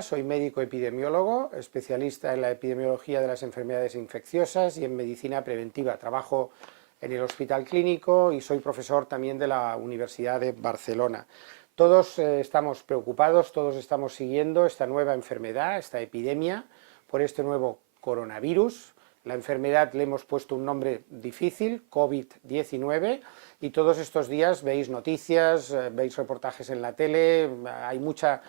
Soy médico epidemiólogo, especialista en la epidemiología de las enfermedades infecciosas y en medicina preventiva. Trabajo en el Hospital Clínico y soy profesor también de la Universidad de Barcelona. Todos estamos preocupados, todos estamos siguiendo esta nueva enfermedad, esta epidemia, por este nuevo coronavirus. La enfermedad le hemos puesto un nombre difícil, COVID-19, y todos estos días veis noticias, veis reportajes en la tele, hay mucha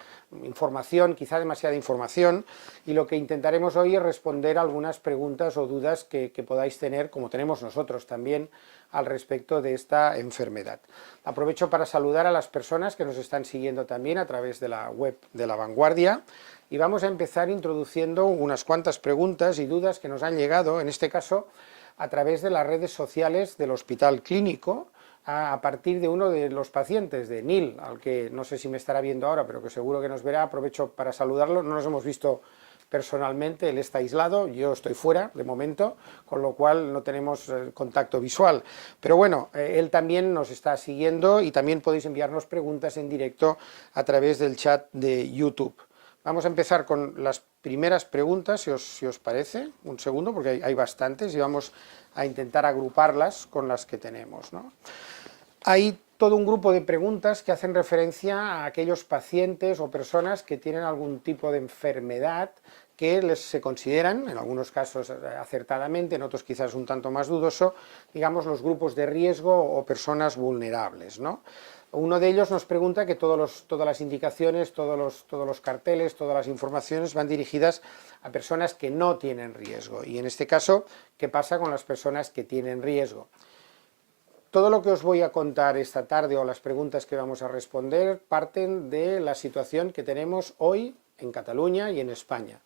información, quizá demasiada información, y lo que intentaremos hoy es responder algunas preguntas o dudas que podáis tener, como tenemos nosotros también, al respecto de esta enfermedad. Aprovecho para saludar a las personas que nos están siguiendo también a través de la web de La Vanguardia, y vamos a empezar introduciendo unas cuantas preguntas y dudas que nos han llegado, en este caso, a través de las redes sociales del Hospital Clínico, a partir de uno de los pacientes, de Neil, al que no sé si me estará viendo ahora, pero que seguro que nos verá. Aprovecho para saludarlo. No nos hemos visto personalmente, él está aislado, yo estoy fuera de momento, con lo cual no tenemos contacto visual. Pero bueno, él también nos está siguiendo y también podéis enviarnos preguntas en directo a través del chat de YouTube. Vamos a empezar con las primeras preguntas, si os parece. Un segundo, porque hay bastantes y vamos a intentar agruparlas con las que tenemos, ¿no? Hay todo un grupo de preguntas que hacen referencia a aquellos pacientes o personas que tienen algún tipo de enfermedad que se consideran, en algunos casos acertadamente, en otros quizás un tanto más dudoso, digamos los grupos de riesgo o personas vulnerables, ¿no? Uno de ellos nos pregunta que todas las indicaciones, todos los carteles, todas las informaciones van dirigidas a personas que no tienen riesgo. Y en este caso, ¿qué pasa con las personas que tienen riesgo? Todo lo que os voy a contar esta tarde o las preguntas que vamos a responder parten de la situación que tenemos hoy en Cataluña y en España,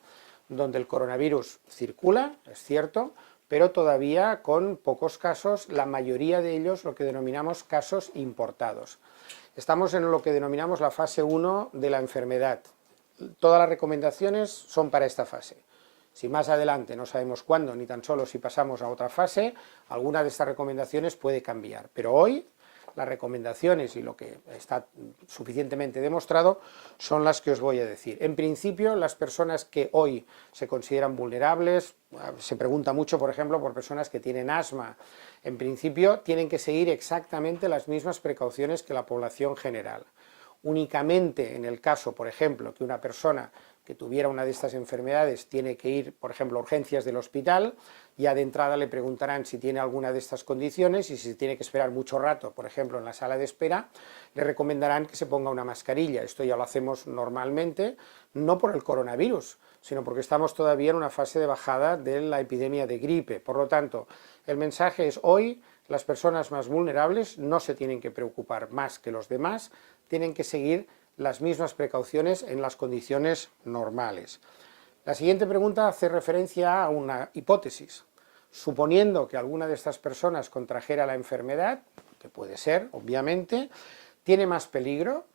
donde el coronavirus circula, es cierto, pero todavía con pocos casos, la mayoría de ellos lo que denominamos casos importados. Estamos en lo que denominamos la fase 1 de la enfermedad. Todas las recomendaciones son para esta fase. Si más adelante, no sabemos cuándo, ni tan solo si pasamos a otra fase, alguna de estas recomendaciones puede cambiar. Pero hoy las recomendaciones y lo que está suficientemente demostrado son las que os voy a decir. En principio, las personas que hoy se consideran vulnerables, se pregunta mucho, por ejemplo, por personas que tienen asma, en principio tienen que seguir exactamente las mismas precauciones que la población general. Únicamente en el caso, por ejemplo, que una persona que tuviera una de estas enfermedades tiene que ir, por ejemplo, a urgencias del hospital, ya de entrada le preguntarán si tiene alguna de estas condiciones y si tiene que esperar mucho rato, por ejemplo, en la sala de espera, le recomendarán que se ponga una mascarilla. Esto ya lo hacemos normalmente, no por el coronavirus, sino porque estamos todavía en una fase de bajada de la epidemia de gripe. Por lo tanto, el mensaje es: hoy las personas más vulnerables no se tienen que preocupar más que los demás, tienen que seguir las mismas precauciones en las condiciones normales. La siguiente pregunta hace referencia a una hipótesis. Suponiendo que alguna de estas personas contrajera la enfermedad, que puede ser, obviamente, ¿tiene más peligro?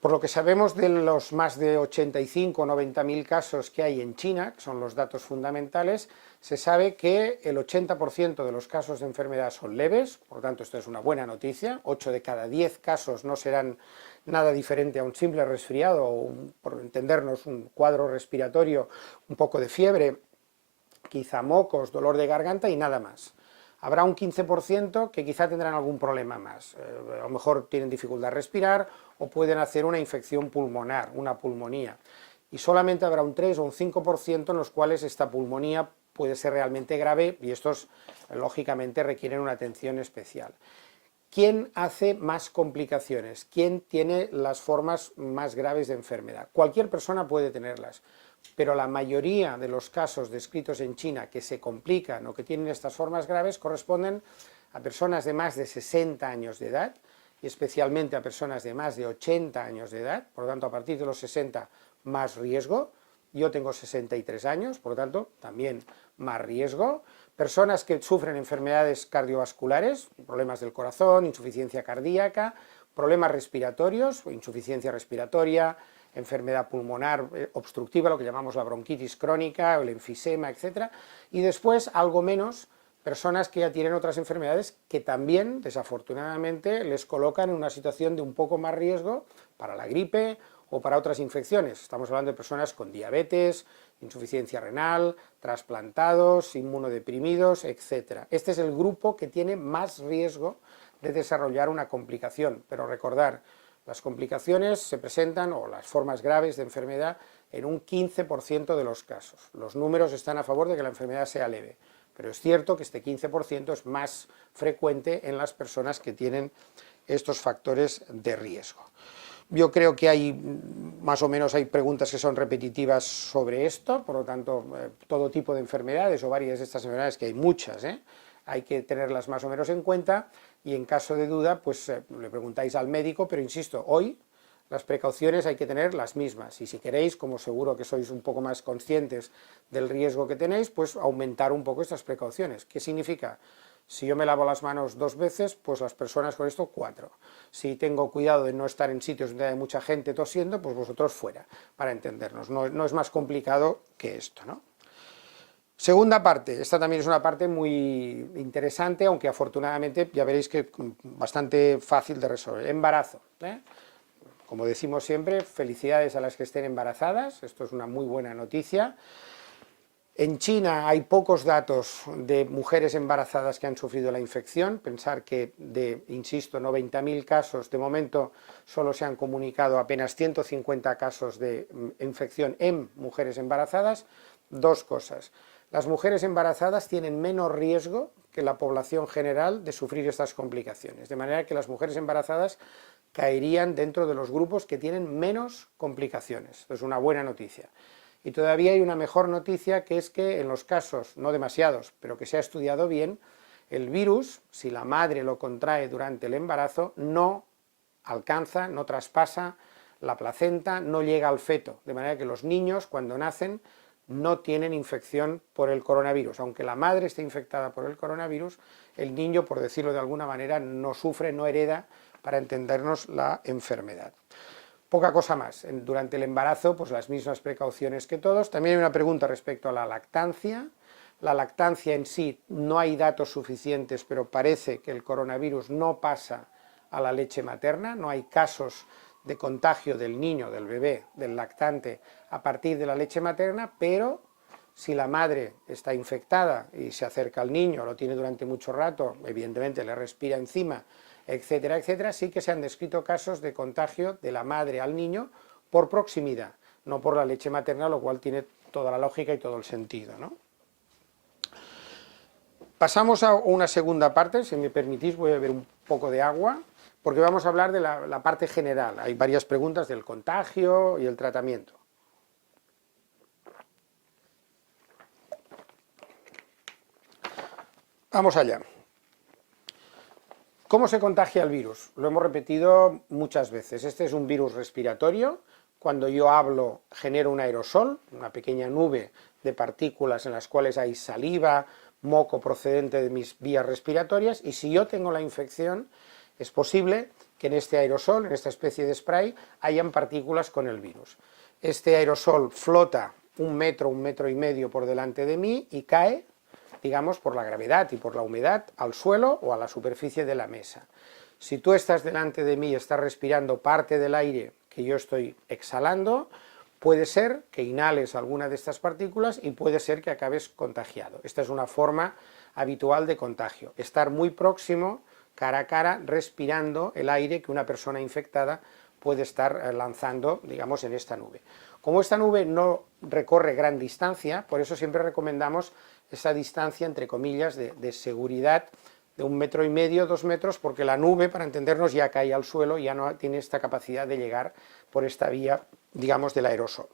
Por lo que sabemos de los más de 85 o 90.000 casos que hay en China, que son los datos fundamentales, se sabe que el 80% de los casos de enfermedad son leves, por lo tanto esto es una buena noticia. 8 de cada 10 casos no serán nada diferente a un simple resfriado o, por entendernos, un cuadro respiratorio, un poco de fiebre, quizá mocos, dolor de garganta y nada más. Habrá un 15% que quizá tendrán algún problema más, a lo mejor tienen dificultad a respirar o pueden hacer una infección pulmonar, una pulmonía. Y solamente habrá un 3 o un 5% en los cuales esta pulmonía puede ser realmente grave y estos lógicamente requieren una atención especial. ¿Quién hace más complicaciones? ¿Quién tiene las formas más graves de enfermedad? Cualquier persona puede tenerlas, pero la mayoría de los casos descritos en China que se complican o que tienen estas formas graves corresponden a personas de más de 60 años de edad y especialmente a personas de más de 80 años de edad, por lo tanto a partir de los 60 más riesgo. Yo tengo 63 años, por lo tanto también más riesgo. Personas que sufren enfermedades cardiovasculares, problemas del corazón, insuficiencia cardíaca, problemas respiratorios, insuficiencia respiratoria, enfermedad pulmonar obstructiva, lo que llamamos la bronquitis crónica, el enfisema, etc. Y después, algo menos, personas que ya tienen otras enfermedades que también, desafortunadamente, les colocan en una situación de un poco más riesgo para la gripe o para otras infecciones. Estamos hablando de personas con diabetes, insuficiencia renal, trasplantados, inmunodeprimidos, etc. Este es el grupo que tiene más riesgo de desarrollar una complicación, pero recordar, las complicaciones se presentan, o las formas graves de enfermedad, en un 15% de los casos. Los números están a favor de que la enfermedad sea leve, pero es cierto que este 15% es más frecuente en las personas que tienen estos factores de riesgo. Yo creo que hay, más o menos, hay preguntas que son repetitivas sobre esto, por lo tanto, todo tipo de enfermedades o varias de estas enfermedades, que hay muchas, hay que tenerlas más o menos en cuenta, y en caso de duda, pues le preguntáis al médico, pero insisto, hoy las precauciones hay que tener las mismas, y si queréis, como seguro que sois un poco más conscientes del riesgo que tenéis, pues aumentar un poco estas precauciones. ¿Qué significa? Si yo me lavo las manos 2 veces, pues las personas con esto 4. Si tengo cuidado de no estar en sitios donde hay mucha gente tosiendo, pues vosotros fuera, para entendernos. No es más complicado que esto, ¿no? Segunda parte, esta también es una parte muy interesante, aunque afortunadamente ya veréis que bastante fácil de resolver. Embarazo, Como decimos siempre, felicidades a las que estén embarazadas, esto es una muy buena noticia. En China hay pocos datos de mujeres embarazadas que han sufrido la infección. Pensar que de, insisto, 90.000 casos, de momento solo se han comunicado apenas 150 casos de infección en mujeres embarazadas. Dos cosas. Las mujeres embarazadas tienen menos riesgo que la población general de sufrir estas complicaciones, de manera que las mujeres embarazadas caerían dentro de los grupos que tienen menos complicaciones. Esto es una buena noticia. Y todavía hay una mejor noticia, que es que en los casos, no demasiados, pero que se ha estudiado bien, el virus, si la madre lo contrae durante el embarazo, no alcanza, no traspasa la placenta, no llega al feto, de manera que los niños, cuando nacen, no tienen infección por el coronavirus. Aunque la madre esté infectada por el coronavirus, el niño, por decirlo de alguna manera, no sufre, no hereda, para entendernos, la enfermedad. Poca cosa más. Durante el embarazo, pues las mismas precauciones que todos. También hay una pregunta respecto a la lactancia. La lactancia en sí, no hay datos suficientes, pero parece que el coronavirus no pasa a la leche materna, no hay casos de contagio del niño, del bebé, del lactante, a partir de la leche materna, pero si la madre está infectada y se acerca al niño, lo tiene durante mucho rato, evidentemente le respira encima, etcétera, etcétera, sí que se han descrito casos de contagio de la madre al niño por proximidad, no por la leche materna, lo cual tiene toda la lógica y todo el sentido, ¿no? Pasamos a una segunda parte, si me permitís voy a beber un poco de agua, porque vamos a hablar de la parte general. Hay varias preguntas del contagio y el tratamiento. Vamos allá. ¿Cómo se contagia el virus? Lo hemos repetido muchas veces. Este es un virus respiratorio. Cuando yo hablo, genero un aerosol, una pequeña nube de partículas en las cuales hay saliva, moco procedente de mis vías respiratorias, y si yo tengo la infección, es posible que en este aerosol, en esta especie de spray, hayan partículas con el virus. Este aerosol flota 1 metro, 1,5 metros por delante de mí y cae, digamos, por la gravedad y por la humedad, al suelo o a la superficie de la mesa. Si tú estás delante de mí y estás respirando parte del aire que yo estoy exhalando, puede ser que inhales alguna de estas partículas y puede ser que acabes contagiado. Esta es una forma habitual de contagio, estar muy próximo, cara a cara, respirando el aire que una persona infectada puede estar lanzando, digamos, en esta nube. Como esta nube no recorre gran distancia, por eso siempre recomendamos esa distancia, entre comillas, de seguridad de 1,5 metros, 2 metros, porque la nube, para entendernos, ya cae al suelo, ya no tiene esta capacidad de llegar por esta vía, digamos, del aerosol.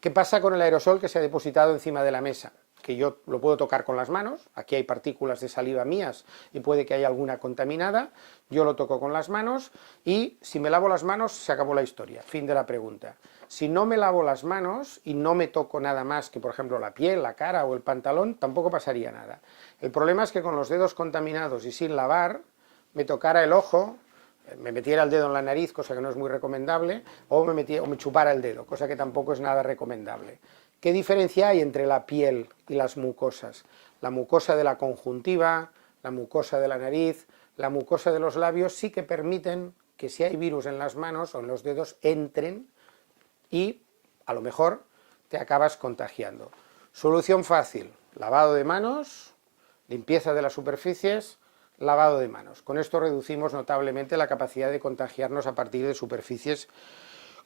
¿Qué pasa con el aerosol que se ha depositado encima de la mesa? Que yo lo puedo tocar con las manos, aquí hay partículas de saliva mías y puede que haya alguna contaminada, yo lo toco con las manos y si me lavo las manos se acabó la historia, fin de la pregunta. Si no me lavo las manos y no me toco nada más que, por ejemplo, la piel, la cara o el pantalón, tampoco pasaría nada. El problema es que con los dedos contaminados y sin lavar, me tocara el ojo, me metiera el dedo en la nariz, cosa que no es muy recomendable, o me chupara el dedo, cosa que tampoco es nada recomendable. ¿Qué diferencia hay entre la piel y las mucosas? La mucosa de la conjuntiva, la mucosa de la nariz, la mucosa de los labios sí que permiten que si hay virus en las manos o en los dedos entren y a lo mejor te acabas contagiando. Solución fácil: lavado de manos, limpieza de las superficies, lavado de manos. Con esto reducimos notablemente la capacidad de contagiarnos a partir de superficies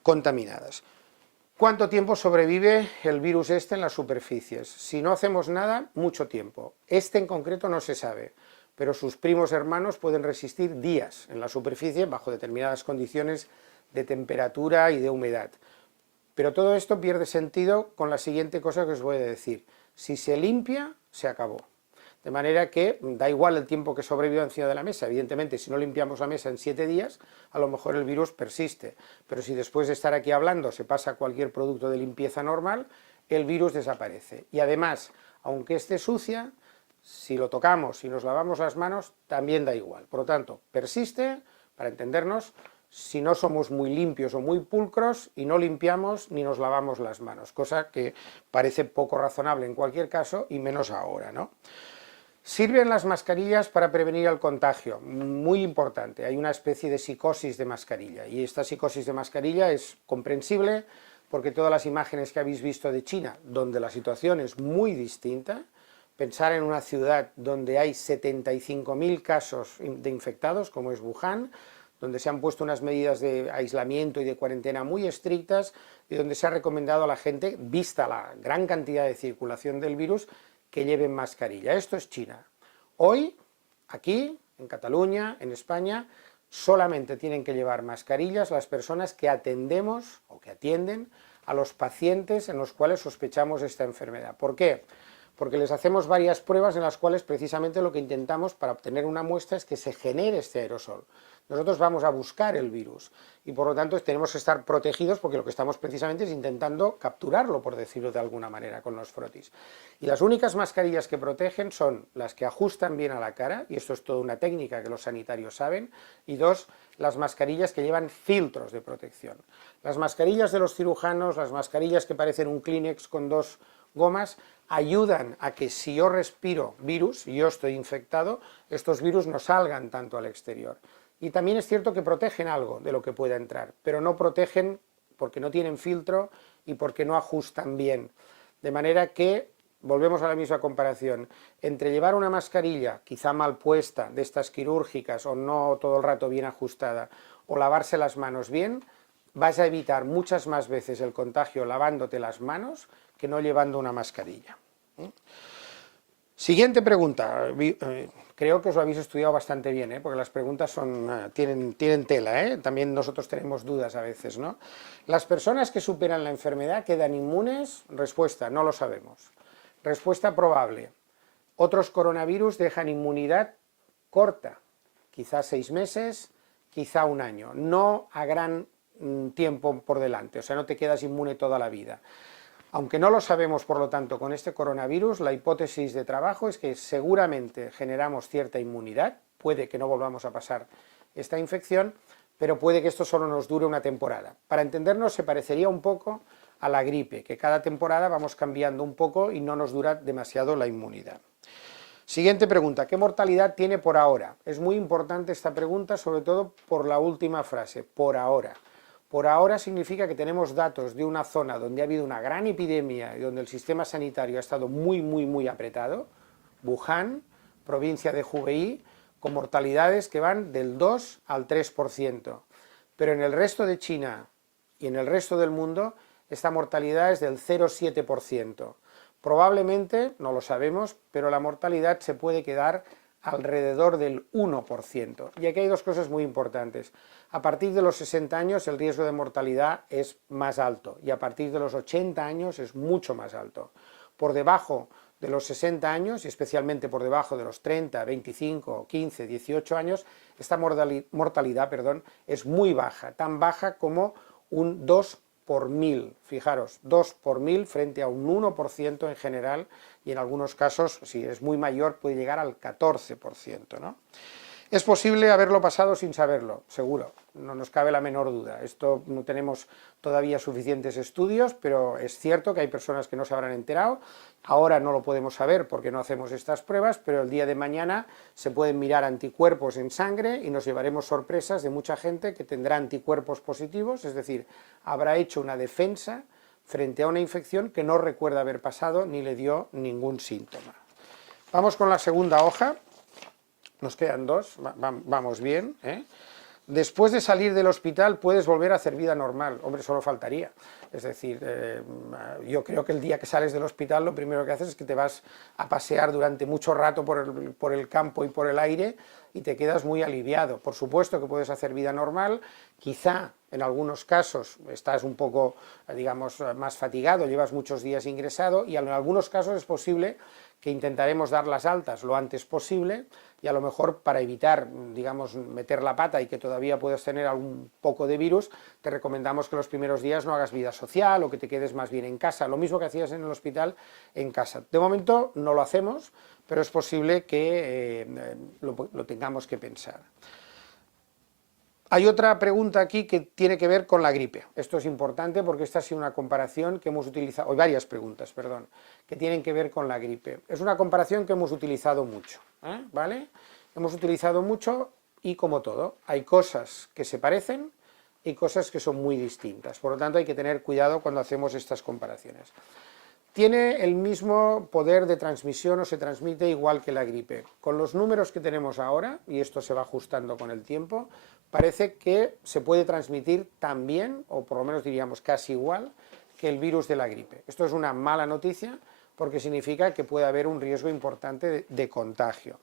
contaminadas. ¿Cuánto tiempo sobrevive el virus este en las superficies? Si no hacemos nada, mucho tiempo. Este en concreto no se sabe, pero sus primos hermanos pueden resistir días en la superficie bajo determinadas condiciones de temperatura y de humedad. Pero todo esto pierde sentido con la siguiente cosa que os voy a decir: si se limpia, se acabó. De manera que da igual el tiempo que sobreviva encima de la mesa. Evidentemente, si no limpiamos la mesa en 7 días, a lo mejor el virus persiste. Pero si después de estar aquí hablando se pasa cualquier producto de limpieza normal, el virus desaparece. Y además, aunque esté sucia, si lo tocamos y nos lavamos las manos, también da igual. Por lo tanto, persiste, para entendernos, si no somos muy limpios o muy pulcros y no limpiamos ni nos lavamos las manos, cosa que parece poco razonable en cualquier caso y menos ahora, ¿no? ¿Sirven las mascarillas para prevenir el contagio? Muy importante, hay una especie de psicosis de mascarilla, y esta psicosis de mascarilla es comprensible porque todas las imágenes que habéis visto de China, donde la situación es muy distinta, pensar en una ciudad donde hay 75.000 casos de infectados, como es Wuhan, donde se han puesto unas medidas de aislamiento y de cuarentena muy estrictas, y donde se ha recomendado a la gente, vista la gran cantidad de circulación del virus, que lleven mascarilla. Esto es China. Hoy, aquí, en Cataluña, en España, solamente tienen que llevar mascarillas las personas que atendemos o que atienden a los pacientes en los cuales sospechamos esta enfermedad. ¿Por qué? Porque les hacemos varias pruebas en las cuales precisamente lo que intentamos para obtener una muestra es que se genere este aerosol. Nosotros vamos a buscar el virus y por lo tanto tenemos que estar protegidos, porque lo que estamos precisamente es intentando capturarlo, por decirlo de alguna manera, con los frotis. Y las únicas mascarillas que protegen son las que ajustan bien a la cara, y esto es toda una técnica que los sanitarios saben, y dos, las mascarillas que llevan filtros de protección. Las mascarillas de los cirujanos, las mascarillas que parecen un Kleenex con dos gomas, ayudan a que si yo respiro virus y yo estoy infectado, estos virus no salgan tanto al exterior. Y también es cierto que protegen algo de lo que pueda entrar, pero no protegen porque no tienen filtro y porque no ajustan bien. De manera que, volvemos a la misma comparación, entre llevar una mascarilla quizá mal puesta, de estas quirúrgicas, o no todo el rato bien ajustada, o lavarse las manos bien, vas a evitar muchas más veces el contagio lavándote las manos que no llevando una mascarilla. Siguiente pregunta. Creo que os lo habéis estudiado bastante bien, porque las preguntas tienen tela, también nosotros tenemos dudas a veces, ¿no? ¿Las personas que superan la enfermedad quedan inmunes? Respuesta: no lo sabemos. Respuesta probable: otros coronavirus dejan inmunidad corta, quizá 6 meses, quizá 1 año, no a gran tiempo por delante, o sea, no te quedas inmune toda la vida. Aunque no lo sabemos, por lo tanto, con este coronavirus, la hipótesis de trabajo es que seguramente generamos cierta inmunidad, puede que no volvamos a pasar esta infección, pero puede que esto solo nos dure una temporada. Para entendernos, se parecería un poco a la gripe, que cada temporada vamos cambiando un poco y no nos dura demasiado la inmunidad. Siguiente pregunta: ¿qué mortalidad tiene por ahora? Es muy importante esta pregunta, sobre todo por la última frase, por ahora. Por ahora significa que tenemos datos de una zona donde ha habido una gran epidemia y donde el sistema sanitario ha estado muy apretado, Wuhan, provincia de Hubei, con mortalidades que van del 2 al 3%. Pero en el resto de China y en el resto del mundo esta mortalidad es del 0,7%. Probablemente, no lo sabemos, pero la mortalidad se puede quedar alrededor del 1%. Y aquí hay dos cosas muy importantes. A partir de los 60 años el riesgo de mortalidad es más alto y a partir de los 80 años es mucho más alto. Por debajo de los 60 años y especialmente por debajo de los 30, 25, 15, 18 años, esta mortalidad es muy baja, tan baja como un 2 por 1000, fijaros, 2 por 1000 frente a un 1% en general, y en algunos casos, si es muy mayor, puede llegar al 14%, ¿no? Es posible haberlo pasado sin saberlo, seguro, no nos cabe la menor duda. Esto no tenemos todavía suficientes estudios, pero es cierto que hay personas que no se habrán enterado. Ahora no lo podemos saber porque no hacemos estas pruebas, pero el día de mañana se pueden mirar anticuerpos en sangre y nos llevaremos sorpresas de mucha gente que tendrá anticuerpos positivos, es decir, habrá hecho una defensa frente a una infección que no recuerda haber pasado ni le dio ningún síntoma. Vamos con la segunda hoja. Nos quedan dos, vamos bien, ¿eh? Después de salir del hospital puedes volver a hacer vida normal. Hombre, solo faltaría. Es decir, yo creo que el día que sales del hospital lo primero que haces es que te vas a pasear durante mucho rato por el campo y por el aire y te quedas muy aliviado. Por supuesto que puedes hacer vida normal, quizá en algunos casos estás un poco, digamos, más fatigado, llevas muchos días ingresado y en algunos casos es posible que intentaremos dar las altas lo antes posible y a lo mejor para evitar, digamos, meter la pata y que todavía puedas tener algún poco de virus, te recomendamos que los primeros días no hagas vida social o que te quedes más bien en casa, lo mismo que hacías en el hospital en casa. De momento no lo hacemos, pero es posible que lo tengamos que pensar. Hay otra pregunta aquí que tiene que ver con la gripe. Esto es importante porque esta ha sido una comparación que hemos utilizado, o varias preguntas, perdón, que tienen que ver con la gripe. Es una comparación que hemos utilizado mucho, ¿vale? Hemos utilizado mucho y como todo, hay cosas que se parecen y cosas que son muy distintas. Por lo tanto, hay que tener cuidado cuando hacemos estas comparaciones. Tiene el mismo poder de transmisión o se transmite igual que la gripe. Con los números que tenemos ahora, y esto se va ajustando con el tiempo, parece que se puede transmitir tan bien, o por lo menos diríamos casi igual, que el virus de la gripe. Esto es una mala noticia porque significa que puede haber un riesgo importante de contagio.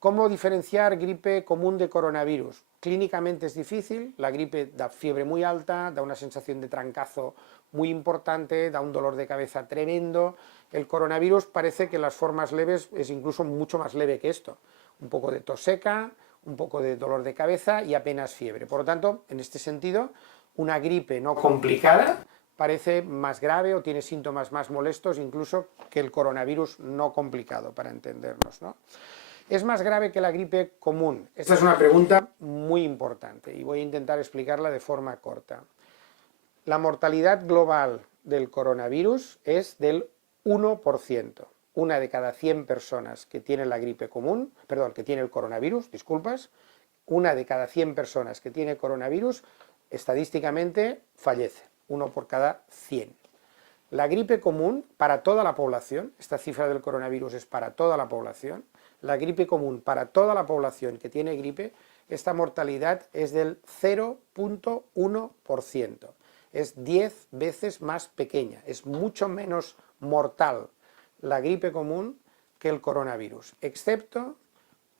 ¿Cómo diferenciar gripe común de coronavirus? Clínicamente es difícil, la gripe da fiebre muy alta, da una sensación de trancazo muy importante, da un dolor de cabeza tremendo. El coronavirus parece que las formas leves es incluso mucho más leve que esto. Un poco de tos seca, un poco de dolor de cabeza y apenas fiebre. Por lo tanto, en este sentido, una gripe no complicada parece más grave o tiene síntomas más molestos incluso que el coronavirus no complicado, para entendernos, ¿no? ¿Es más grave que la gripe común? Esta es una pregunta muy importante y voy a intentar explicarla de forma corta. La mortalidad global del coronavirus es del 1%. Una de cada 100 personas que tiene la gripe común, perdón, que tiene el coronavirus, disculpas, una de cada 100 personas que tiene coronavirus, estadísticamente fallece, uno por cada 100. La gripe común para toda la población, esta cifra del coronavirus es para toda la población, la gripe común para toda la población que tiene gripe, esta mortalidad es del 0,1%. Es 10 veces más pequeña, es mucho menos mortal la gripe común que el coronavirus, excepto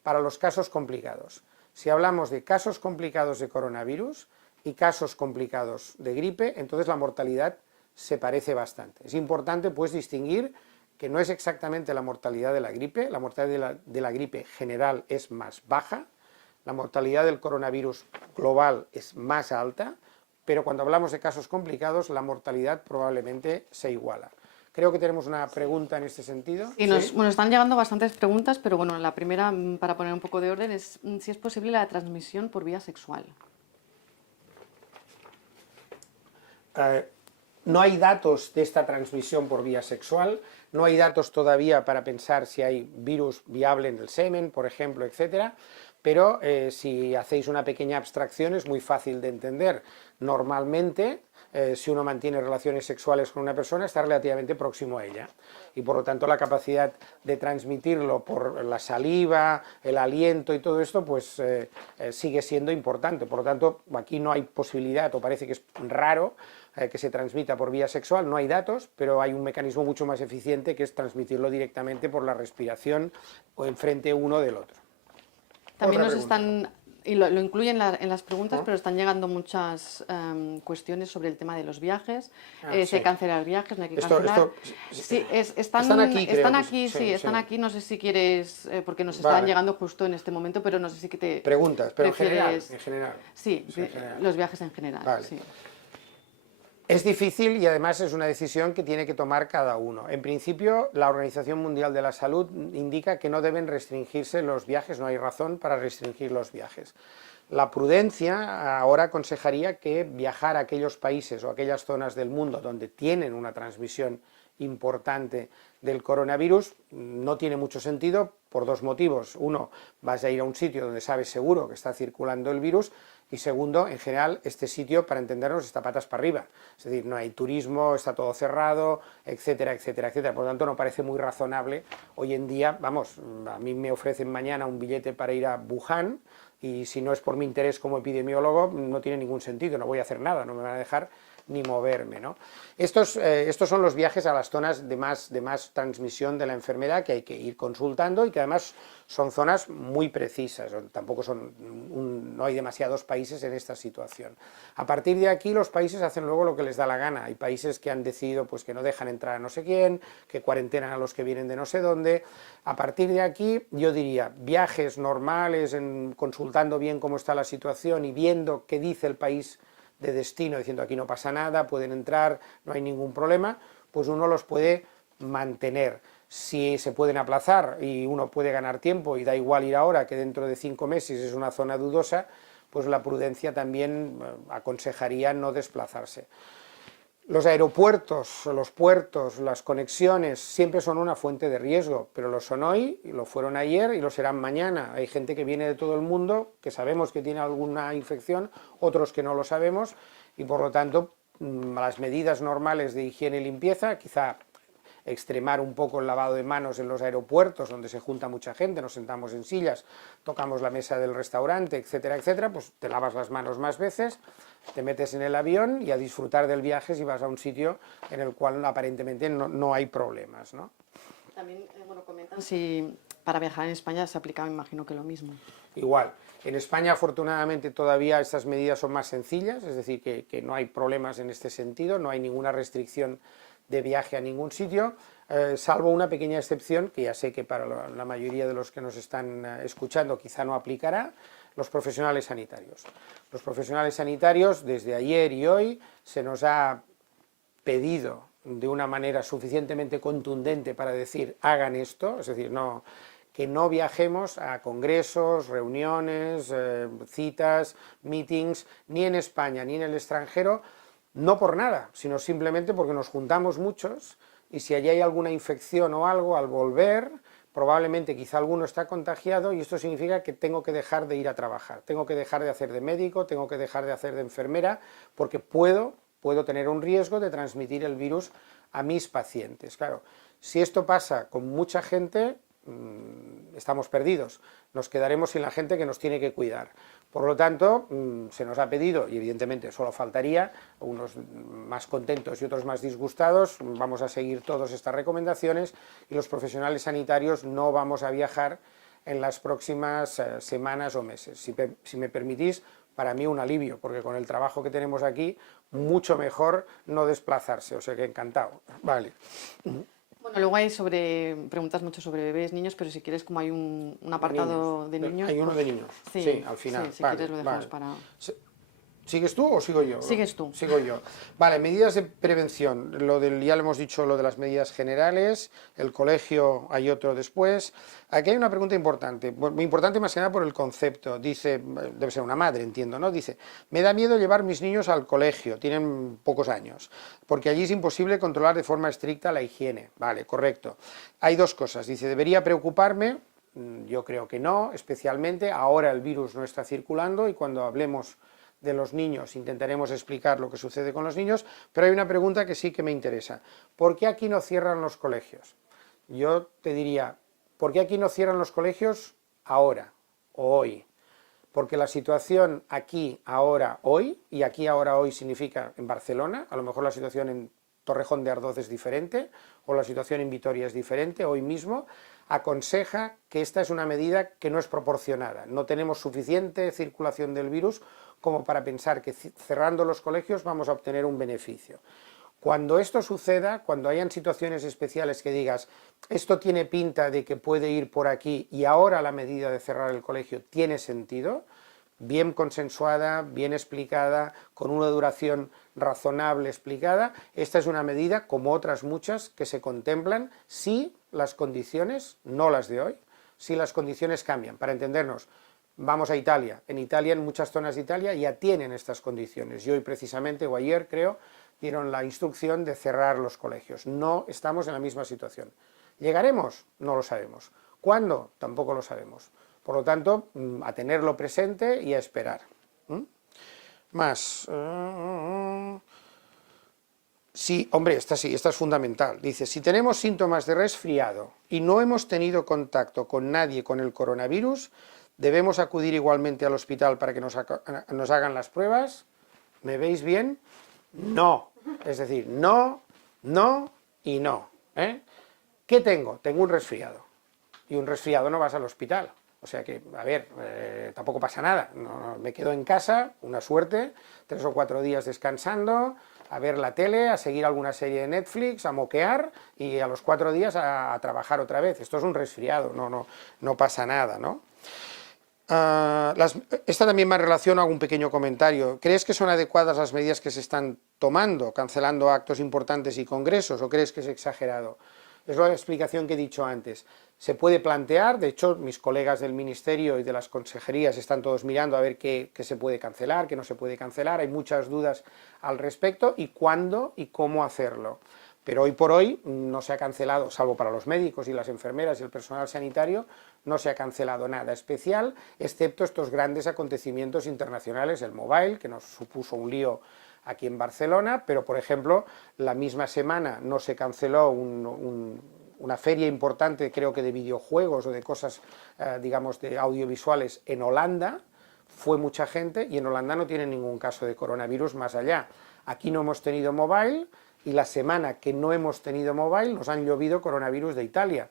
para los casos complicados. Si hablamos de casos complicados de coronavirus y casos complicados de gripe, entonces la mortalidad se parece bastante. Es importante pues distinguir que no es exactamente la mortalidad de la gripe, la mortalidad de la gripe general es más baja, la mortalidad del coronavirus global es más alta, pero cuando hablamos de casos complicados la mortalidad probablemente se iguala. Creo que tenemos una pregunta en este sentido. Y bueno, están llegando bastantes preguntas, pero bueno, la primera, para poner un poco de orden, es si es posible la transmisión por vía sexual. No hay datos de esta transmisión por vía sexual, no hay datos todavía para pensar si hay virus viable en el semen, por ejemplo, etcétera, pero si hacéis una pequeña abstracción es muy fácil de entender. Normalmente, si uno mantiene relaciones sexuales con una persona, está relativamente próximo a ella, y por lo tanto la capacidad de transmitirlo por la saliva, el aliento y todo esto, pues sigue siendo importante. Por lo tanto, aquí no hay posibilidad, o parece que es raro, que se transmita por vía sexual, no hay datos, pero hay un mecanismo mucho más eficiente que es transmitirlo directamente por la respiración o enfrente uno del otro. También nos están, y lo incluyen en las preguntas, pero están llegando muchas cuestiones sobre el tema de los viajes, si hay que cancelar viajes, no hay que cancelar. Sí, están aquí, no sé si quieres, porque nos están llegando justo en este momento, pero no sé si que te... Preguntas, pero en general. Sí, los viajes en general, vale. sí. Es difícil y además es una decisión que tiene que tomar cada uno. En principio, la Organización Mundial de la Salud indica que no deben restringirse los viajes, no hay razón para restringir los viajes. La prudencia ahora aconsejaría que viajar a aquellos países o aquellas zonas del mundo donde tienen una transmisión importante del coronavirus no tiene mucho sentido por dos motivos. Uno, vas a ir a un sitio donde sabes seguro que está circulando el virus, y segundo, en general, este sitio, para entendernos, está patas para arriba. Es decir, no hay turismo, está todo cerrado, etcétera, etcétera, etcétera. Por lo tanto, no parece muy razonable. Hoy en día, vamos, a mí me ofrecen mañana un billete para ir a Wuhan, y si no es por mi interés como epidemiólogo, no tiene ningún sentido, no voy a hacer nada, no me van a dejar ni moverme, ¿no? Estos son los viajes a las zonas de más transmisión de la enfermedad que hay que ir consultando y que además son zonas muy precisas, tampoco no hay demasiados países en esta situación. A partir de aquí los países hacen luego lo que les da la gana. Hay países que han decidido pues, que no dejan entrar a no sé quién, que cuarentenan a los que vienen de no sé dónde. A partir de aquí yo diría viajes normales, consultando bien cómo está la situación y viendo qué dice el país de destino, diciendo aquí no pasa nada, pueden entrar, no hay ningún problema, pues uno los puede mantener. Si se pueden aplazar y uno puede ganar tiempo y da igual ir ahora que dentro de 5 meses es una zona dudosa, pues la prudencia también aconsejaría no desplazarse. Los aeropuertos, los puertos, las conexiones siempre son una fuente de riesgo, pero lo son hoy, y lo fueron ayer y lo serán mañana. Hay gente que viene de todo el mundo, que sabemos que tiene alguna infección, otros que no lo sabemos, y por lo tanto las medidas normales de higiene y limpieza, quizá extremar un poco el lavado de manos en los aeropuertos, donde se junta mucha gente, nos sentamos en sillas, tocamos la mesa del restaurante, etcétera, etcétera, pues te lavas las manos más veces, te metes en el avión y a disfrutar del viaje si vas a un sitio en el cual aparentemente no hay problemas, ¿no? También, bueno, comentan si para viajar en España se aplica, me imagino que lo mismo. Igual. En España, afortunadamente, todavía estas medidas son más sencillas, es decir, que no hay problemas en este sentido, no hay ninguna restricción de viaje a ningún sitio, salvo una pequeña excepción, que ya sé que para la mayoría de los que nos están escuchando quizá no aplicará, los profesionales sanitarios. Los profesionales sanitarios, desde ayer y hoy, se nos ha pedido de una manera suficientemente contundente para decir hagan esto, es decir, que no viajemos a congresos, reuniones, citas, meetings, ni en España ni en el extranjero, no por nada, sino simplemente porque nos juntamos muchos y si allí hay alguna infección o algo, al volver, probablemente quizá alguno está contagiado y esto significa que tengo que dejar de ir a trabajar, tengo que dejar de hacer de médico, tengo que dejar de hacer de enfermera, porque puedo tener un riesgo de transmitir el virus a mis pacientes. Claro, si esto pasa con mucha gente, estamos perdidos, nos quedaremos sin la gente que nos tiene que cuidar. Por lo tanto, se nos ha pedido, y evidentemente solo faltaría, unos más contentos y otros más disgustados, vamos a seguir todas estas recomendaciones y los profesionales sanitarios no vamos a viajar en las próximas semanas o meses. Si me permitís, para mí un alivio, porque con el trabajo que tenemos aquí, mucho mejor no desplazarse, o sea que encantado. Vale. Bueno, luego hay preguntas mucho sobre bebés, niños, pero si quieres, como hay un apartado de niños... Hay uno de niños, sí, al final. Sí, si quieres lo dejamos para... ¿Sigues tú o sigo yo? Sigues tú. Sigo yo. Vale, medidas de prevención. Ya lo hemos dicho, lo de las medidas generales, el colegio hay otro después. Aquí hay una pregunta importante, muy importante más que nada por el concepto. Dice, debe ser una madre, entiendo, ¿no? Dice, me da miedo llevar mis niños al colegio, tienen pocos años, porque allí es imposible controlar de forma estricta la higiene. Vale, correcto. Hay dos cosas. Dice, ¿debería preocuparme? Yo creo que no, especialmente ahora el virus no está circulando y cuando hablemos de los niños intentaremos explicar lo que sucede con los niños, pero hay una pregunta que sí que me interesa. ¿Por qué aquí no cierran los colegios? Yo te diría, ¿por qué aquí no cierran los colegios ahora o hoy? Porque la situación aquí, ahora, hoy, y aquí, ahora, hoy significa en Barcelona, a lo mejor la situación en Torrejón de Ardoz es diferente, o la situación en Vitoria es diferente, hoy mismo, aconseja que esta es una medida que no es proporcionada. No tenemos suficiente circulación del virus como para pensar que cerrando los colegios vamos a obtener un beneficio. Cuando esto suceda, cuando hayan situaciones especiales que digas, esto tiene pinta de que puede ir por aquí y ahora la medida de cerrar el colegio tiene sentido, bien consensuada, bien explicada, con una duración razonable, explicada, esta es una medida, como otras muchas, que se contemplan si las condiciones, no las de hoy, si las condiciones cambian. Para entendernos, vamos a Italia. En Italia, en muchas zonas de Italia, ya tienen estas condiciones. Y hoy precisamente, o ayer creo, dieron la instrucción de cerrar los colegios. No estamos en la misma situación. ¿Llegaremos? No lo sabemos. ¿Cuándo? Tampoco lo sabemos. Por lo tanto, a tenerlo presente y a esperar. Más. Sí, hombre, esta es fundamental. Dice, si tenemos síntomas de resfriado y no hemos tenido contacto con nadie con el coronavirus, ¿debemos acudir igualmente al hospital para que nos hagan las pruebas? ¿Me veis bien? No. Es decir, no, no y no. ¿Qué tengo? Tengo un resfriado. Y un resfriado no vas al hospital. O sea que, a ver, tampoco pasa nada. No, me quedo en casa, una suerte, 3 o 4 días descansando, a ver la tele, a seguir alguna serie de Netflix, a moquear y a los 4 días a trabajar otra vez. Esto es un resfriado, no pasa nada, ¿no? Esta también me relaciona a un pequeño comentario. ¿Crees que son adecuadas las medidas que se están tomando, cancelando actos importantes y congresos, o crees que es exagerado? Es la explicación que he dicho antes. Se puede plantear, de hecho, mis colegas del Ministerio y de las consejerías están todos mirando a ver qué se puede cancelar, qué no se puede cancelar, hay muchas dudas al respecto, y cuándo y cómo hacerlo. Pero hoy por hoy no se ha cancelado, salvo para los médicos y las enfermeras y el personal sanitario, no se ha cancelado nada especial, excepto estos grandes acontecimientos internacionales, el Mobile, que nos supuso un lío aquí en Barcelona, pero por ejemplo, la misma semana no se canceló una feria importante, creo que de videojuegos o de cosas, digamos, de audiovisuales en Holanda. Fue mucha gente y en Holanda no tienen ningún caso de coronavirus más allá. Aquí no hemos tenido Mobile y la semana que no hemos tenido Mobile nos han llovido coronavirus de Italia.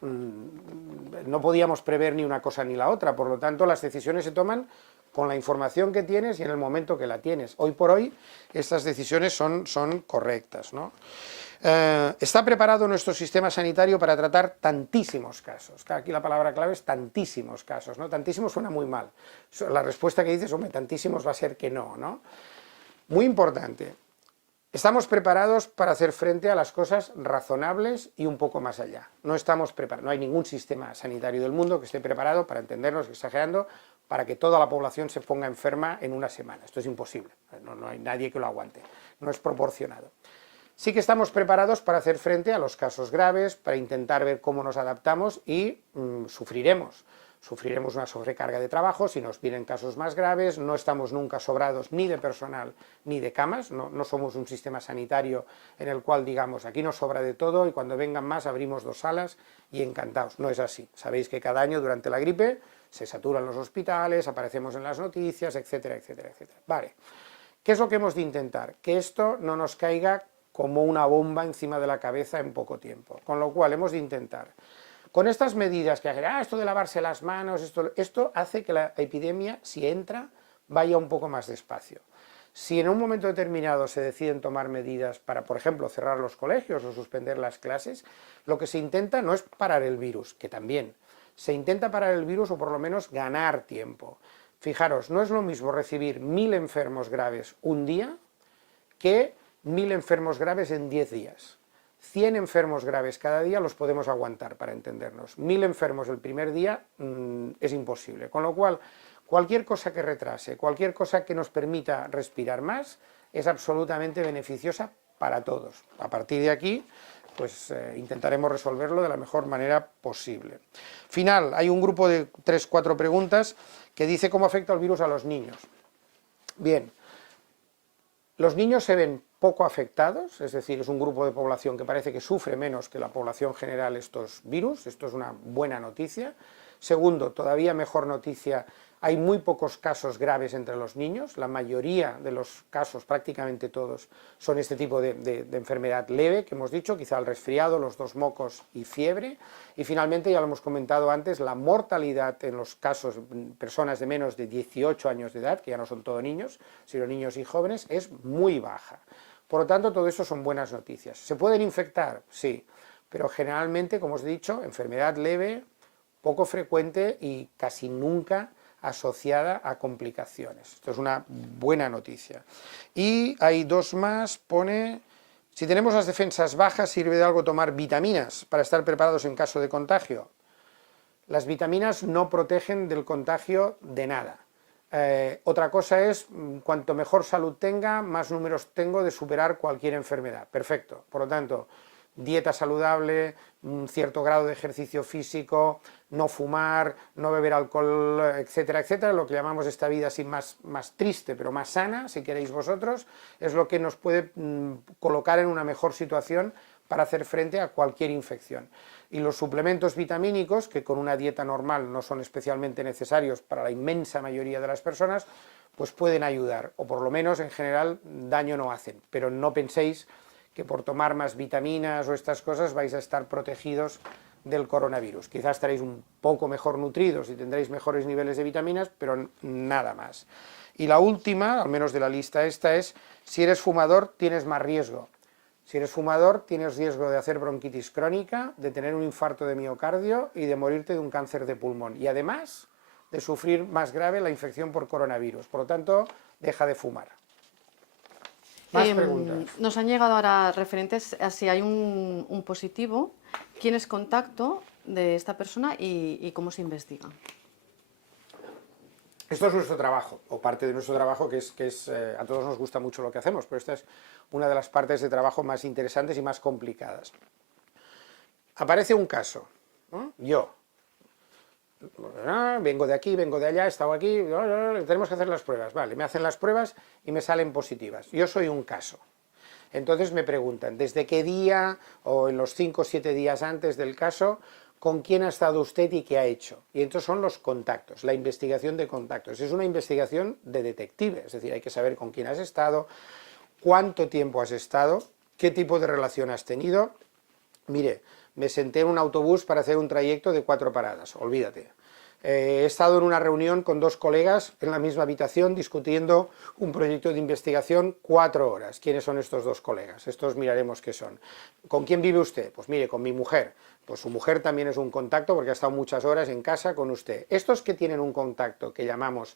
No podíamos prever ni una cosa ni la otra, por lo tanto las decisiones se toman con la información que tienes y en el momento que la tienes. Hoy por hoy estas decisiones son correctas, ¿no? ¿Está preparado nuestro sistema sanitario para tratar tantísimos casos? Aquí la palabra clave es tantísimos casos, ¿no? Tantísimos suena muy mal. La respuesta que dices, hombre, tantísimos va a ser que no, ¿no? Muy importante. Estamos preparados para hacer frente a las cosas razonables y un poco más allá. No estamos preparados, no hay ningún sistema sanitario del mundo que esté preparado, para entendernos, exagerando, para que toda la población se ponga enferma en una semana. Esto es imposible, no hay nadie que lo aguante, no es proporcionado. Sí que estamos preparados para hacer frente a los casos graves, para intentar ver cómo nos adaptamos y sufriremos una sobrecarga de trabajo si nos vienen casos más graves. No estamos nunca sobrados ni de personal ni de camas, no somos un sistema sanitario en el cual digamos aquí nos sobra de todo y cuando vengan más abrimos 2 salas y encantados. No es así. Sabéis que cada año durante la gripe se saturan los hospitales, aparecemos en las noticias, etcétera, etcétera, etcétera. Vale. ¿Qué es lo que hemos de intentar? Que esto no nos caiga como una bomba encima de la cabeza en poco tiempo. Con lo cual hemos de intentar, con estas medidas que esto de lavarse las manos, esto hace que la epidemia, si entra, vaya un poco más despacio. Si en un momento determinado se deciden tomar medidas para, por ejemplo, cerrar los colegios o suspender las clases, lo que se intenta no es parar el virus, que también, se intenta parar el virus o por lo menos ganar tiempo. Fijaros, no es lo mismo recibir 1000 enfermos graves un día que 1000 enfermos graves en 10 días. 100 enfermos graves cada día los podemos aguantar, para entendernos. 1000 enfermos el primer día es imposible. Con lo cual, cualquier cosa que retrase, cualquier cosa que nos permita respirar más, es absolutamente beneficiosa para todos. A partir de aquí, pues intentaremos resolverlo de la mejor manera posible. Final, hay un grupo de 3-4 preguntas que dice cómo afecta el virus a los niños. Bien, los niños se ven poco afectados, es decir, es un grupo de población que parece que sufre menos que la población general estos virus, esto es una buena noticia. Segundo, todavía mejor noticia, hay muy pocos casos graves entre los niños, la mayoría de los casos, prácticamente todos, son este tipo de enfermedad leve, que hemos dicho, quizá el resfriado, los 2 mocos y fiebre. Y finalmente, ya lo hemos comentado antes, la mortalidad en los casos, personas de menos de 18 años de edad, que ya no son todos niños, sino niños y jóvenes, es muy baja. Por lo tanto, todo eso son buenas noticias. ¿Se pueden infectar? Sí, pero generalmente, como os he dicho, enfermedad leve, poco frecuente y casi nunca asociada a complicaciones. Esto es una buena noticia. Y hay dos más, pone, si tenemos las defensas bajas, ¿sirve de algo tomar vitaminas para estar preparados en caso de contagio? Las vitaminas no protegen del contagio de nada. Otra cosa es, cuanto mejor salud tenga, más números tengo de superar cualquier enfermedad. Perfecto. Por lo tanto, dieta saludable, un cierto grado de ejercicio físico, no fumar, no beber alcohol, etcétera, etcétera, lo que llamamos esta vida así más triste, pero más sana, si queréis vosotros, es lo que nos puede colocar en una mejor situación para hacer frente a cualquier infección. Y los suplementos vitamínicos, que con una dieta normal no son especialmente necesarios para la inmensa mayoría de las personas, pues pueden ayudar, o por lo menos en general daño no hacen, pero no penséis que por tomar más vitaminas o estas cosas vais a estar protegidos del coronavirus. Quizás estaréis un poco mejor nutridos y tendréis mejores niveles de vitaminas, pero nada más. Y la última, al menos de la lista esta, es si eres fumador tienes más riesgo. Si eres fumador tienes riesgo de hacer bronquitis crónica, de tener un infarto de miocardio y de morirte de un cáncer de pulmón. Y además de sufrir más grave la infección por coronavirus. Por lo tanto, deja de fumar. Más preguntas. Nos han llegado ahora referentes a si hay un positivo, quién es contacto de esta persona y cómo se investiga. Esto es nuestro trabajo, o parte de nuestro trabajo, que es a todos nos gusta mucho lo que hacemos, pero esta es una de las partes de trabajo más interesantes y más complicadas. Aparece un caso, ¿no? Yo vengo de aquí, vengo de allá, he estado aquí, tenemos que hacer las pruebas, vale, me hacen las pruebas y me salen positivas. Yo soy un caso. Entonces me preguntan, ¿desde qué día o en los 5 o 7 días antes del caso, con quién ha estado usted y qué ha hecho? Y estos son los contactos, la investigación de contactos. Es una investigación de detective, es decir, hay que saber con quién has estado, cuánto tiempo has estado, qué tipo de relación has tenido. Mire, me senté en un autobús para hacer un trayecto de 4 paradas, olvídate. He estado en una reunión con 2 colegas en la misma habitación discutiendo un proyecto de investigación 4 horas. ¿Quiénes son estos 2 colegas? Estos miraremos qué son. ¿Con quién vive usted? Pues mire, con mi mujer. Pues su mujer también es un contacto porque ha estado muchas horas en casa con usted. Estos que tienen un contacto que llamamos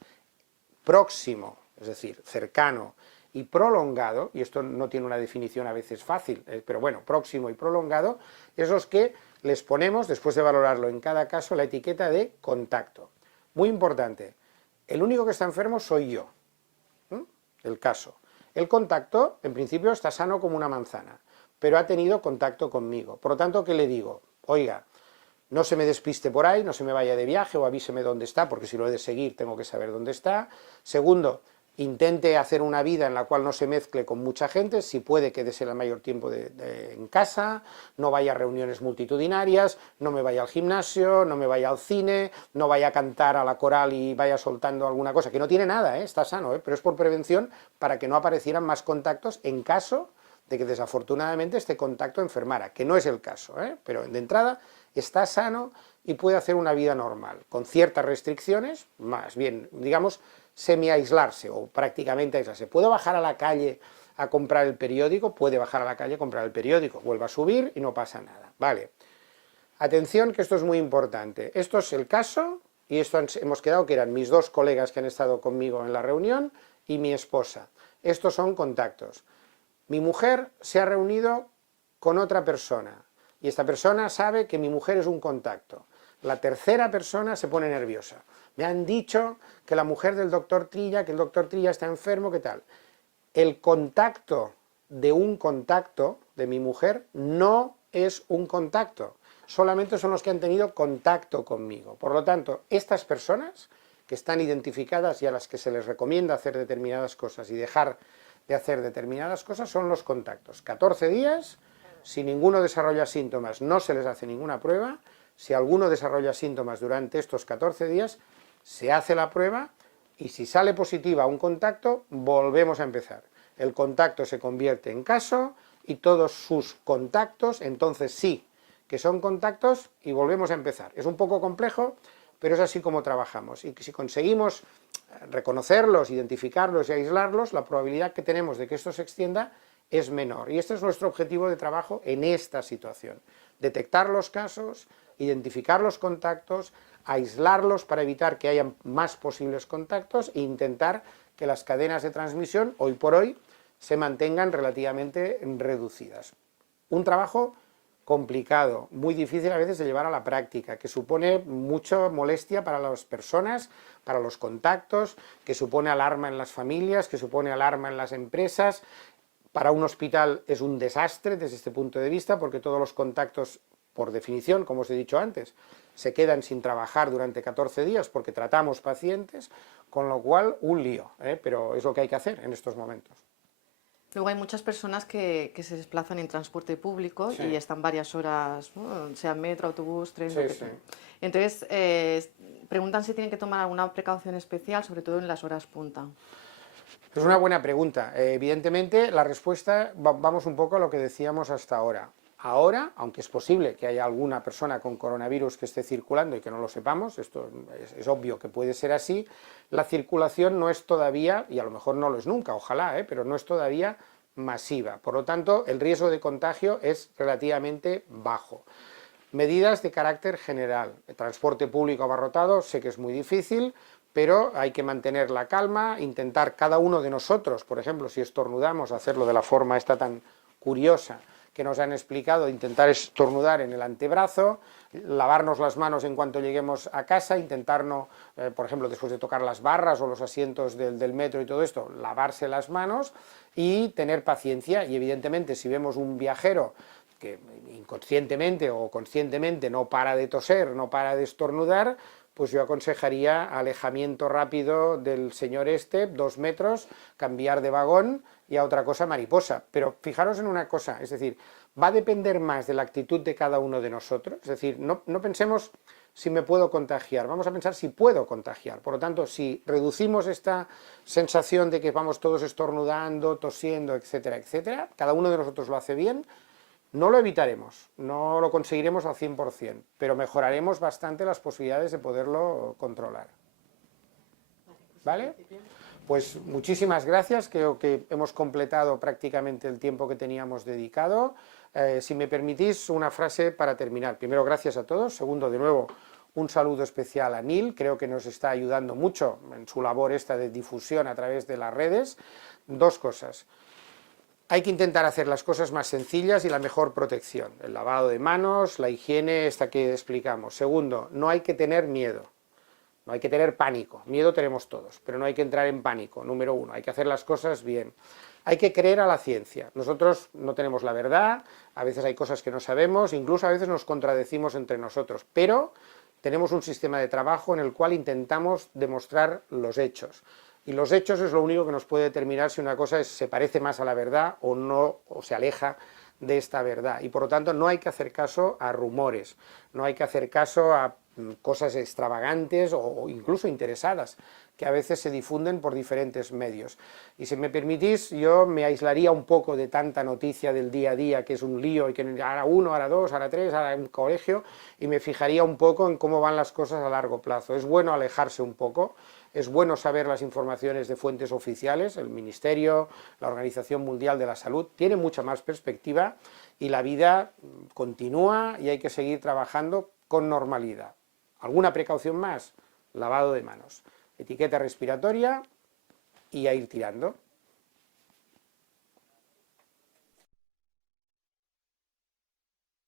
próximo, es decir, cercano, y prolongado, y esto no tiene una definición a veces fácil, pero bueno, próximo y prolongado, es los que les ponemos, después de valorarlo en cada caso, la etiqueta de contacto. Muy importante, el único que está enfermo soy yo, el caso. El contacto, en principio, está sano como una manzana, pero ha tenido contacto conmigo. Por lo tanto, ¿qué le digo? Oiga, no se me despiste por ahí, no se me vaya de viaje o avíseme dónde está, porque si lo he de seguir tengo que saber dónde está. Segundo, intente hacer una vida en la cual no se mezcle con mucha gente, si puede quédese el mayor tiempo en casa, no vaya a reuniones multitudinarias, no me vaya al gimnasio, no me vaya al cine, no vaya a cantar a la coral y vaya soltando alguna cosa, que no tiene nada, está sano, pero es por prevención para que no aparecieran más contactos en caso de que desafortunadamente este contacto enfermara, que no es el caso, pero de entrada está sano y puede hacer una vida normal, con ciertas restricciones, más bien, digamos, semi-aislarse o prácticamente aislarse. ¿Puedo bajar a la calle a comprar el periódico? Puede bajar a la calle a comprar el periódico, vuelve a subir y no pasa nada. Vale. Atención, que esto es muy importante. Esto es el caso, y esto hemos quedado que eran mis 2 colegas que han estado conmigo en la reunión y mi esposa. Estos son contactos. Mi mujer se ha reunido con otra persona y esta persona sabe que mi mujer es un contacto. La tercera persona se pone nerviosa. Me han dicho que la mujer del doctor Trilla, que el doctor Trilla está enfermo, ¿qué tal? El contacto de un contacto de mi mujer no es un contacto, solamente son los que han tenido contacto conmigo. Por lo tanto, estas personas que están identificadas y a las que se les recomienda hacer determinadas cosas y dejar de hacer determinadas cosas son los contactos. 14 días, si ninguno desarrolla síntomas, no se les hace ninguna prueba. Si alguno desarrolla síntomas durante estos 14 días, se hace la prueba y si sale positiva un contacto, volvemos a empezar. El contacto se convierte en caso y todos sus contactos, entonces sí, que son contactos y volvemos a empezar. Es un poco complejo, pero es así como trabajamos. Y si conseguimos reconocerlos, identificarlos y aislarlos, la probabilidad que tenemos de que esto se extienda es menor. Y este es nuestro objetivo de trabajo en esta situación. Detectar los casos, identificar los contactos, aislarlos para evitar que haya más posibles contactos e intentar que las cadenas de transmisión, hoy por hoy, se mantengan relativamente reducidas. Un trabajo complicado, muy difícil a veces de llevar a la práctica, que supone mucha molestia para las personas, para los contactos, que supone alarma en las familias, que supone alarma en las empresas. Para un hospital es un desastre desde este punto de vista, porque todos los contactos, por definición, como os he dicho antes, se quedan sin trabajar durante 14 días porque tratamos pacientes, con lo cual un lío, pero es lo que hay que hacer en estos momentos. Luego hay muchas personas que se desplazan en transporte público y están varias horas, ¿no? Sea metro, autobús, tren, lo que sea. Entonces, preguntan si tienen que tomar alguna precaución especial, sobre todo en las horas punta. Es una buena pregunta. Evidentemente, la respuesta, vamos un poco a lo que decíamos hasta ahora. Ahora, aunque es posible que haya alguna persona con coronavirus que esté circulando y que no lo sepamos, esto es obvio que puede ser así, la circulación no es todavía, y a lo mejor no lo es nunca, ojalá, pero no es todavía masiva. Por lo tanto, el riesgo de contagio es relativamente bajo. Medidas de carácter general. El transporte público abarrotado, sé que es muy difícil, pero hay que mantener la calma, intentar cada uno de nosotros, por ejemplo, si estornudamos, hacerlo de la forma esta tan curiosa que nos han explicado, intentar estornudar en el antebrazo, lavarnos las manos en cuanto lleguemos a casa, intentar no, por ejemplo, después de tocar las barras o los asientos del metro y todo esto, lavarse las manos y tener paciencia. Y evidentemente, si vemos un viajero que inconscientemente o conscientemente no para de toser, no para de estornudar, pues yo aconsejaría alejamiento rápido del señor 2 metros, cambiar de vagón y a otra cosa mariposa. Pero fijaros en una cosa, es decir, va a depender más de la actitud de cada uno de nosotros, es decir, no pensemos si me puedo contagiar, vamos a pensar si puedo contagiar. Por lo tanto, si reducimos esta sensación de que vamos todos estornudando, tosiendo, etcétera, etcétera, cada uno de nosotros lo hace bien, no lo evitaremos, no lo conseguiremos al 100%, pero mejoraremos bastante las posibilidades de poderlo controlar. ¿Vale? Pues muchísimas gracias, creo que hemos completado prácticamente el tiempo que teníamos dedicado. Si me permitís una frase para terminar. Primero, gracias a todos. Segundo, de nuevo, un saludo especial a Neil, creo que nos está ayudando mucho en su labor esta de difusión a través de las redes. Dos cosas. Hay que intentar hacer las cosas más sencillas y la mejor protección. El lavado de manos, la higiene, esta que explicamos. Segundo, no hay que tener miedo. No hay que tener pánico, miedo tenemos todos, pero no hay que entrar en pánico, número uno, hay que hacer las cosas bien. Hay que creer a la ciencia, nosotros no tenemos la verdad, a veces hay cosas que no sabemos, incluso a veces nos contradecimos entre nosotros, pero tenemos un sistema de trabajo en el cual intentamos demostrar los hechos. Y los hechos es lo único que nos puede determinar si una cosa se parece más a la verdad o no, o se aleja de esta verdad. Y por lo tanto no hay que hacer caso a rumores, no hay que hacer caso a cosas extravagantes o incluso interesadas que a veces se difunden por diferentes medios. Y si me permitís, yo me aislaría un poco de tanta noticia del día a día, que es un lío, y que ahora uno, ahora dos, ahora tres, ahora un colegio, y me fijaría un poco en cómo van las cosas a largo plazo. Es bueno alejarse un poco, es bueno saber las informaciones de fuentes oficiales, el Ministerio, la Organización Mundial de la Salud, tiene mucha más perspectiva y la vida continúa y hay que seguir trabajando con normalidad. ¿Alguna precaución más? Lavado de manos, etiqueta respiratoria y a ir tirando.